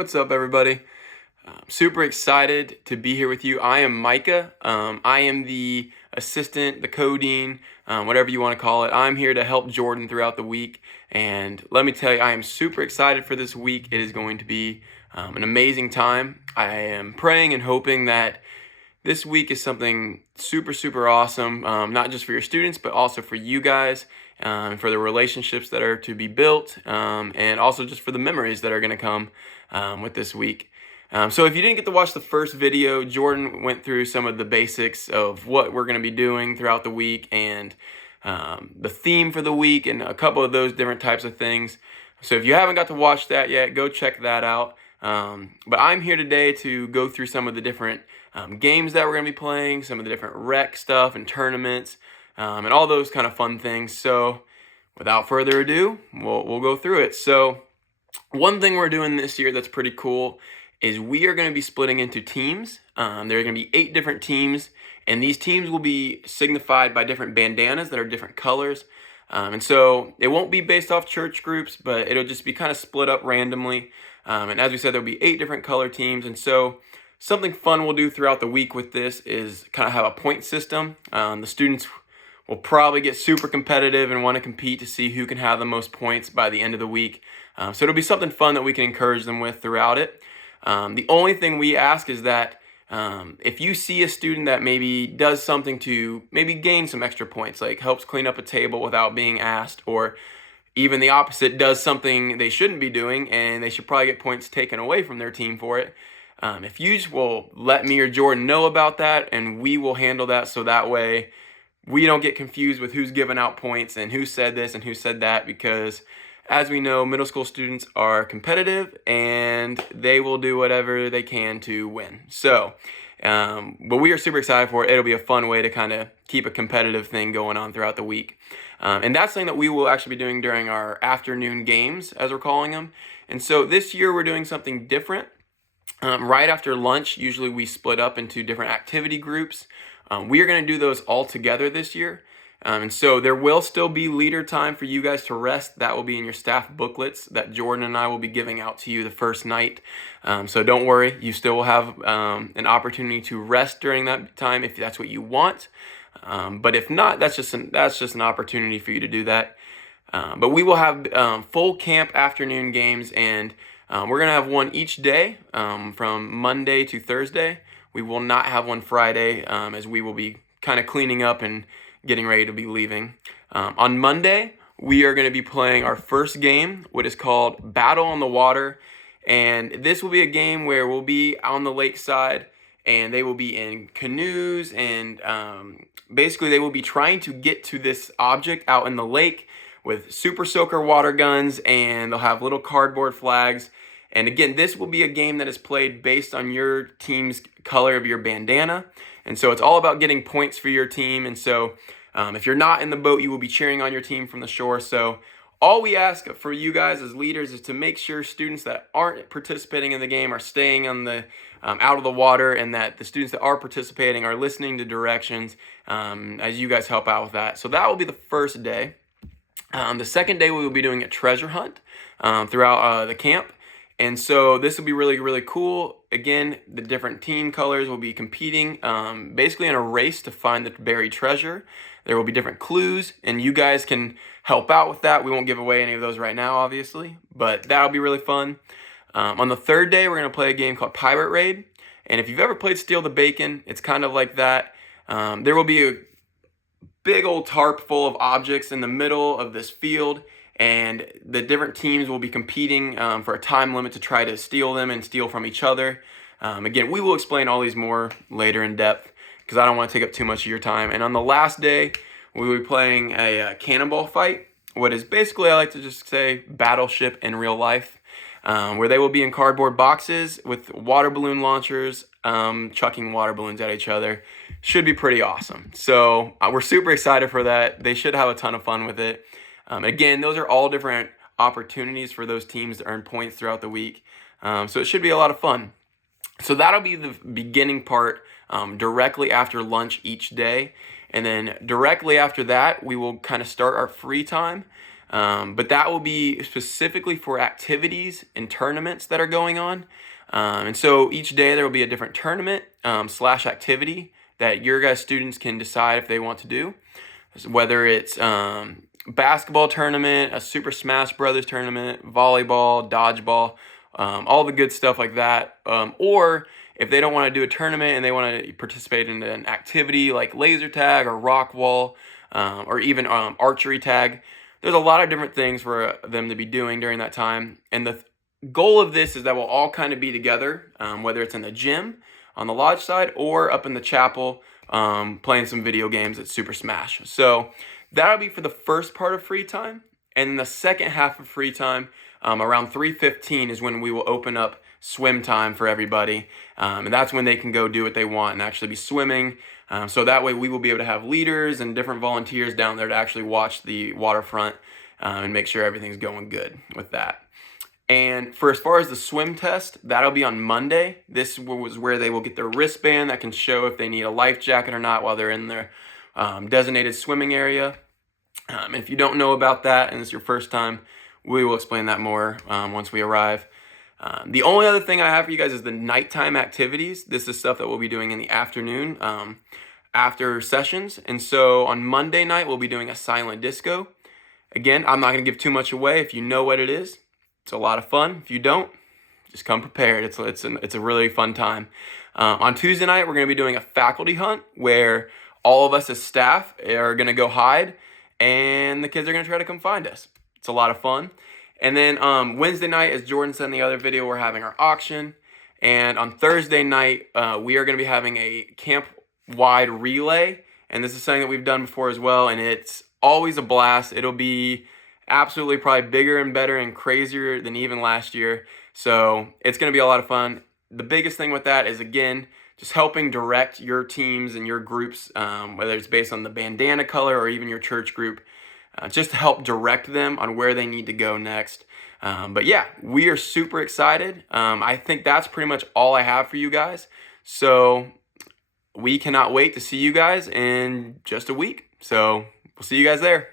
What's up, everybody? Super excited to be here with you. I am Micah. I am the assistant, the co-dean, whatever you want to call it. I'm here to help Jordan throughout the week. And let me tell you, I am super excited for this week. It is going to be an amazing time. I am praying and hoping that this week is something super, super awesome, not just for your students, but also for you guys, for the relationships that are to be built, and also just for the memories that are going to come with this week. So if you didn't get to watch the first video, Jordan went through some of the basics of what we're going to be doing throughout the week and the theme for the week and a couple of those different types of things. So if you haven't got to watch that yet, go check that out. But I'm here today to go through some of the different games that we're going to be playing, some of the different rec stuff and tournaments, and all those kind of fun things. So without further ado, we'll go through it. So one thing we're doing this year that's pretty cool is we are going to be splitting into teams. There are going to be 8 different teams, and these teams will be signified by different bandanas that are different colors. And so it won't be based off church groups, but it'll just be kind of split up randomly. And as we said, there'll be 8 different color teams. And so something fun we'll do throughout the week with this is kind of have a point system. The students will probably get super competitive and want to compete to see who can have the most points by the end of the week. So it'll be something fun that we can encourage them with throughout it. The only thing we ask is that if you see a student that maybe does something to maybe gain some extra points, like helps clean up a table without being asked, or even the opposite, does something they shouldn't be doing and they should probably get points taken away from their team for it. If you will let me or Jordan know about that, and we will handle that so that way we don't get confused with who's giving out points and who said this and who said that, because as we know, middle school students are competitive and they will do whatever they can to win. So, but we are super excited for it. It'll be a fun way to kind of keep a competitive thing going on throughout the week. And that's something that we will actually be doing during our afternoon games, as we're calling them. And so this year we're doing something different. Right after lunch, usually we split up into different activity groups. We are going to do those all together this year. And so there will still be leader time for you guys to rest. That will be in your staff booklets that Jordan and I will be giving out to you the first night. So don't worry, you still will have an opportunity to rest during that time if that's what you want. But if not, that's just an opportunity for you to do that. But we will have full camp afternoon games, and we're going to have one each day from Monday to Thursday. We will not have one Friday as we will be kind of cleaning up and getting ready to be leaving. On Monday, we are going to be playing our first game, what is called Battle on the Water. And this will be a game where we'll be on the lakeside, and they will be in canoes, and basically they will be trying to get to this object out in the lake with super soaker water guns, and they'll have little cardboard flags. And again, this will be a game that is played based on your team's color of your bandana. And so it's all about getting points for your team. And so if you're not in the boat, you will be cheering on your team from the shore. So all we ask for you guys as leaders is to make sure students that aren't participating in the game are staying on the out of the water, and that the students that are participating are listening to directions as you guys help out with that. So that will be the first day. The second day, we will be doing a treasure hunt throughout the camp. And so this will be really, really cool. Again, the different team colors will be competing basically in a race to find the buried treasure. There will be different clues, and you guys can help out with that. We won't give away any of those right now, obviously, but that'll be really fun. On the third day, we're going to play a game called Pirate Raid. And if you've ever played Steal the Bacon, it's kind of like that. There will be a big old tarp full of objects in the middle of this field, and the different teams will be competing for a time limit to try to steal them and steal from each other. Again, we will explain all these more later in depth because I don't want to take up too much of your time. And on the last day, we will be playing a cannonball fight, what is basically, I like to just say, Battleship in real life, where they will be in cardboard boxes with water balloon launchers, chucking water balloons at each other. Should be pretty awesome. So we're super excited for that. They should have a ton of fun with it. Again, those are all different opportunities for those teams to earn points throughout the week. So it should be a lot of fun. So that'll be the beginning part directly after lunch each day. And then directly after that, we will kind of start our free time. But that will be specifically for activities and tournaments that are going on. And so each day there will be a different tournament slash activity that your guys' students can decide if they want to do. Whether it's basketball tournament, a Super Smash Brothers tournament, volleyball, dodgeball, all the good stuff like that. Or if they don't want to do a tournament and they want to participate in an activity like laser tag or rock wall, or even archery tag, there's a lot of different things for them to be doing during that time. And the goal of this is that we'll all kind of be together, whether it's in the gym on the lodge side or up in the chapel playing some video games at Super Smash. So that'll be for the first part of free time. And the second half of free time, around 3:15 is when we will open up swim time for everybody. And that's when they can go do what they want and actually be swimming. So that way we will be able to have leaders and different volunteers down there to actually watch the waterfront and make sure everything's going good with that. And for as far as the swim test, that'll be on Monday. This was where they will get their wristband that can show if they need a life jacket or not while they're in their designated swimming area. If you don't know about that and it's your first time, we will explain that more once we arrive. The only other thing I have for you guys is the nighttime activities. This is stuff that we'll be doing in the afternoon after sessions. And so on Monday night, we'll be doing a silent disco. Again, I'm not going to give too much away. If you know what it is, it's a lot of fun. If you don't, just come prepared. It's a really fun time. On Tuesday night, we're going to be doing a faculty hunt where all of us as staff are going to go hide and the kids are going to try to come find us. It's a lot of fun. And then Wednesday night, as Jordan said in the other video, we're having our auction. And on Thursday night, we are going to be having a camp-wide relay. And this is something that we've done before as well. And it's always a blast. It'll be absolutely probably bigger and better and crazier than even last year. So it's going to be a lot of fun. The biggest thing with that is, again, just helping direct your teams and your groups, whether it's based on the bandana color or even your church group, just to help direct them on where they need to go next. But yeah, we are super excited. I think that's pretty much all I have for you guys. So we cannot wait to see you guys in just a week. So we'll see you guys there.